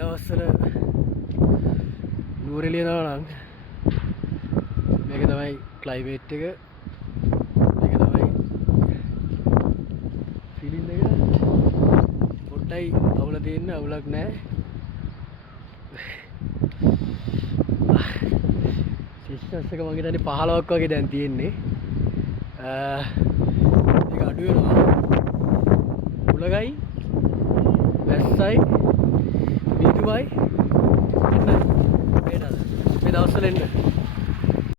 දවස්වල නුවරඑළිය යනවා නම් මේක තමයි ක්ලයිමේට් එක. මේක තමයි ෆීලින් එක. පොඩ්ඩයි අවුල තියෙන අවුලක් නැහැ. සිස්ටර්ස් එක මගේ හිතන්නේ 15ක් වගේ දැන් තියෙන්නේ. මේක අඩු වෙනවා. උලගයි වැස්සයි මීදුමයි එන්න මේ දවස්වල එන්න